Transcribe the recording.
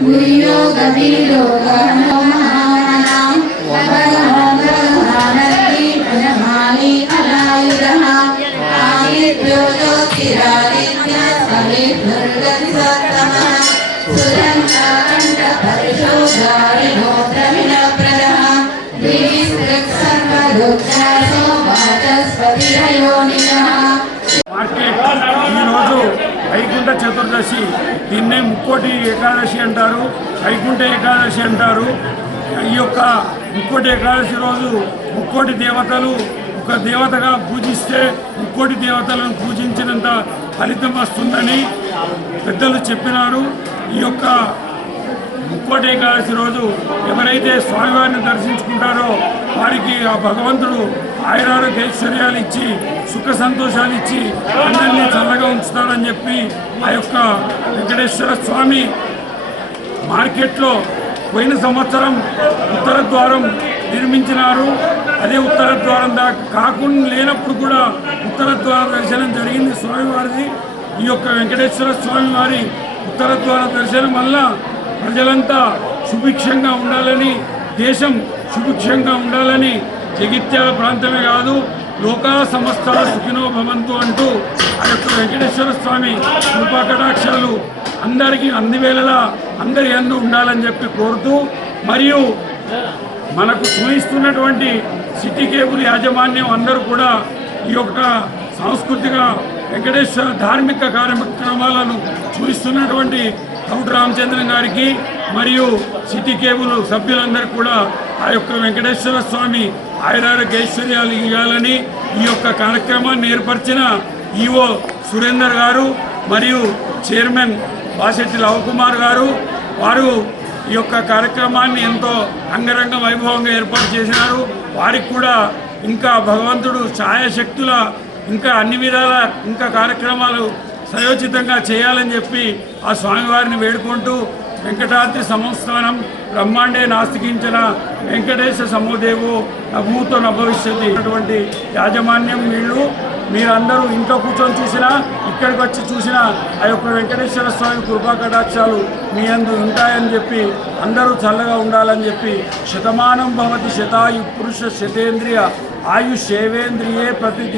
గురియోగ వీరోగ నమో మహానాం పాట మంచిగా పెట్టు ఈరోజు వైకుంఠ చతుర్దశి దీన్నే ముక్కోటి ఏకాదశి అంటారు వైకుంఠ ఏకాదశి అంటారు. ఈ యొక్క ముక్కోటి ఏకాదశి రోజు ముక్కోటి దేవతలు ఒక దేవతగా పూజిస్తే ముక్కోటి దేవతలను పూజించినంత ఫలితం వస్తుందని పెద్దలు చెప్పినారు. ఈ యొక్క ముక్కోటి ఏకాదశి రోజు ఎవరైతే స్వామివారిని దర్శించుకుంటారో వారికి ఆ భగవంతుడు ఆయురారోగ్య ఐశ్వర్యాలు ఇచ్చి సుఖ సంతోషాలు ఇచ్చి అందరినీ చల్లగా ఉంచుతాడని చెప్పి ఆ యొక్క వెంకటేశ్వర స్వామి మార్కెట్లో పోయిన సంవత్సరం ఉత్తర ద్వారం నిర్మించినారు. అదే ఉత్తర ద్వారం దాకా కాకుండా లేనప్పుడు కూడా ఉత్తర ద్వార దర్శనం జరిగింది స్వామివారిది. ఈ యొక్క వెంకటేశ్వర స్వామి వారి ఉత్తర ద్వార దర్శనం వల్ల ప్రజలంతా సుభిక్షంగా ఉండాలని దేశం సుభిక్షంగా ఉండాలని జగిత్యాల ప్రాంతమే కాదు లోకా సమస్త సుఖినో భవంతు అంటూ ఆ యొక్క వెంకటేశ్వర స్వామి కృపాకటాక్షాలు అందరికీ అందివేళలా అందరి అందు ఉండాలని చెప్పి కోరుతూ మరియు మనకు చూపిస్తున్నటువంటి సిటీ కేబుల్ యాజమాన్యం అందరూ కూడా ఈ యొక్క సాంస్కృతిక వెంకటేశ్వర ధార్మిక కార్యక్రమాలను చూపిస్తున్నటువంటి కౌటి రామచంద్రన్ గారికి మరియు సిటీ కేబుల్ సభ్యులందరూ కూడా ఆ యొక్క వెంకటేశ్వర స్వామి ఆయురారోగ్య ఐశ్వర్యాలు ఇవ్వాలని ఈ యొక్క కార్యక్రమాన్ని ఏర్పరిచిన ఈఓ సురేందర్ గారు మరియు చైర్మన్ బాసెట్టి లవకుమార్ గారు వారు ఈ యొక్క కార్యక్రమాన్ని ఎంతో అంగరంగ వైభవంగా ఏర్పాటు చేసినారు. వారికి కూడా ఇంకా భగవంతుడు ఛాయాశక్తుల ఇంకా అన్ని విధాల ఇంకా కార్యక్రమాలు సయోచితంగా చేయాలని చెప్పి ఆ స్వామివారిని వేడుకుంటూ వెంకటాద్రి సంస్థానం బ్రహ్మాండే నాస్తికించిన వెంకటేశ సమోదేవు నభూతో నభవిష్యతి అటువంటి యాజమాన్యం వీళ్ళు. మీరందరూ ఇంట్లో కూర్చొని చూసినా ఇక్కడికి వచ్చి చూసినా ఆ యొక్క వెంకటేశ్వర స్వామి కృపాకటాక్షాలు మీ అందు ఉంటాయని చెప్పి అందరూ చల్లగా ఉండాలని చెప్పి శతమానం భవతి శతాయు పురుష శతేంద్రియ ఆయుష్ సేవేంద్రియే ప్రతిష్ఠ